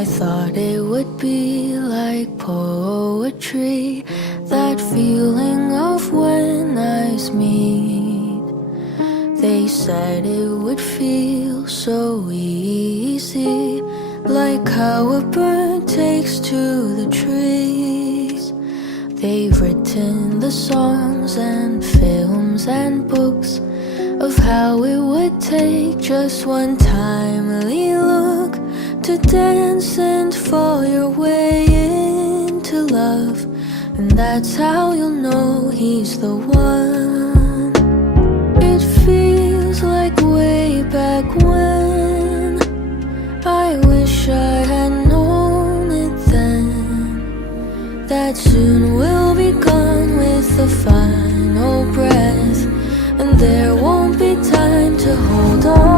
I thought it would be like poetry, that feeling of when eyes meet. They said it would feel so easy, like how a bird takes to the trees. They've written the songs and films and books of how it would take just one timely look to dance and fall your way into love. And that's how you'll know he's the one. It feels like way back when. I wish I had known it then, that soon we'll be gone with the final breath, and there won't be time to hold on.